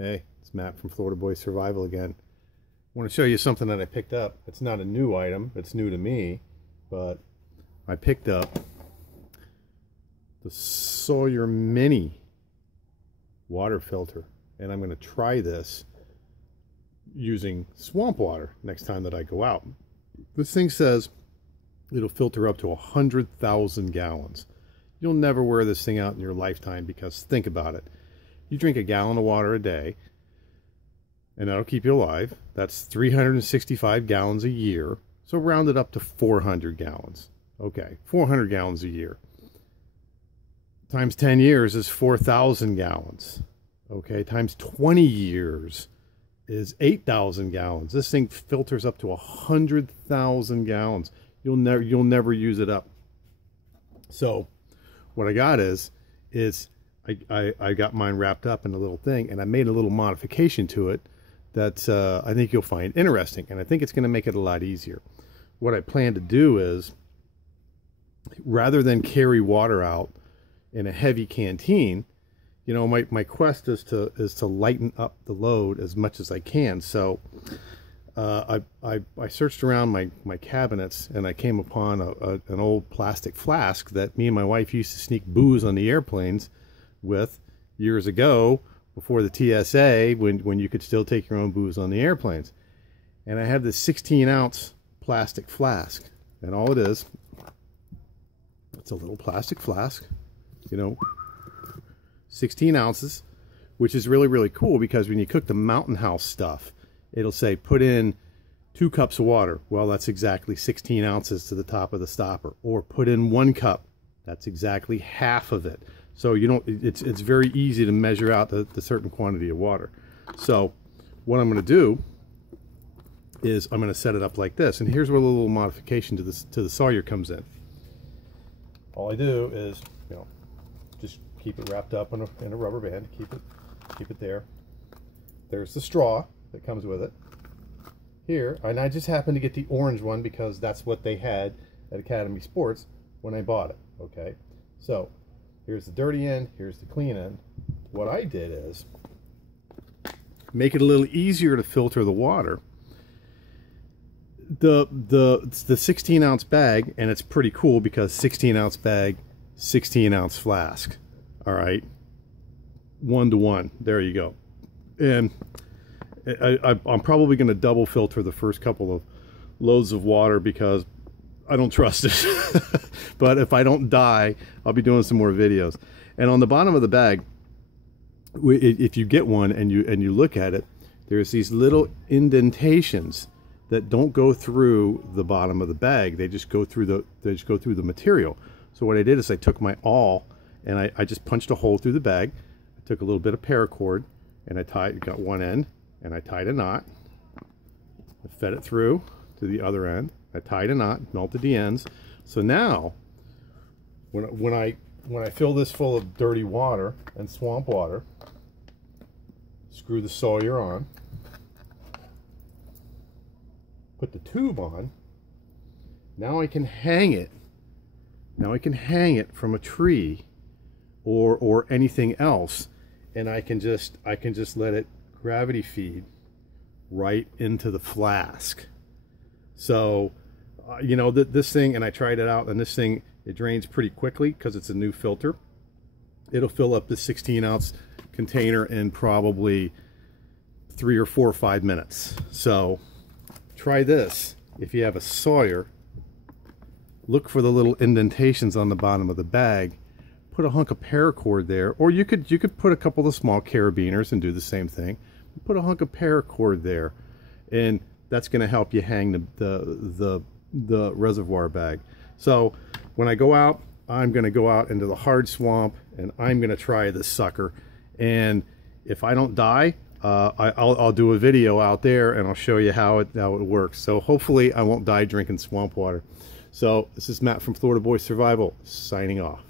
Hey, it's Matt from Florida Boy Survival again. I want to show you something that I picked up. It's not a new item, it's new to me, but I picked up the Sawyer Mini water filter, and I'm going to try this using swamp water next time that I go out. This thing says it'll filter up to 100,000 gallons. You'll never wear this thing out in your lifetime because think about it. You drink a gallon of water a day, and that'll keep you alive. That's 365 gallons a year. So round it up to 400 gallons. Okay, 400 gallons a year. Times 10 years is 4,000 gallons. Okay, times 20 years is 8,000 gallons. This thing filters up to 100,000 gallons. You'll never use it up. So what I got is I got mine wrapped up in a little thing, and I made a little modification to it that I think you'll find interesting, and I think it's going to make it a lot easier. What I plan to do is, rather than carry water out in a heavy canteen, you know, my quest is to lighten up the load as much as I can. So I searched around my cabinets, and I came upon an old plastic flask that me and my wife used to sneak booze on the airplanes with years ago, before the TSA, when you could still take your own booze on the airplanes. And I have this 16-ounce plastic flask, and all it is, it's a little plastic flask, you know, 16 ounces, which is really, really cool, because when you cook the Mountain House stuff, it'll say put in 2 cups of water. Well, that's exactly 16 ounces to the top of the stopper. Or put in 1 cup. That's exactly half of it. So you don't, it's very easy to measure out the certain quantity of water. So what I'm going to do is I'm going to set it up like this. And here's where the little modification to the Sawyer comes in. All I do is, you know, just keep it wrapped up in a rubber band. Keep it there. There's the straw that comes with it. Here, and I just happened to get the orange one because that's what they had at Academy Sports when I bought it. Okay, so here's the dirty end, here's the clean end. What I did is make it a little easier to filter the water. The 16-ounce bag, and it's pretty cool because 16-ounce bag, 16-ounce flask. All right, 1-to-1. There you go. And I'm probably going to double filter the first couple of loads of water because I don't trust it. But if I don't die, I'll be doing some more videos. And on the bottom of the bag, if you get one and you look at it, there's these little indentations that don't go through the bottom of the bag. They just go through the material. So what I did is I took my awl and I just punched a hole through the bag. I took a little bit of paracord and I got one end and I tied a knot. I fed it through to the other end. I tied a knot, melted the ends. So now, when I fill this full of dirty water and swamp water, screw the Sawyer on, put the tube on. Now I can hang it. Now I can hang it from a tree or anything else, and I can just let it gravity feed right into the flask. So you know, this thing, and I tried it out, and this thing, it drains pretty quickly because it's a new filter. It'll fill up the 16-ounce container in probably 3 or 4 or 5 minutes. So try this. If you have a Sawyer, look for the little indentations on the bottom of the bag. Put a hunk of paracord there, or you could put a couple of small carabiners and do the same thing. Put a hunk of paracord there, and that's going to help you hang the reservoir bag. So when I go out, I'm going to go out into the hard swamp, and I'm going to try this sucker. And if I don't die, I'll do a video out there, and I'll show you how it works. So hopefully I won't die drinking swamp water. So this is Matt from Florida Boy Survival, signing off.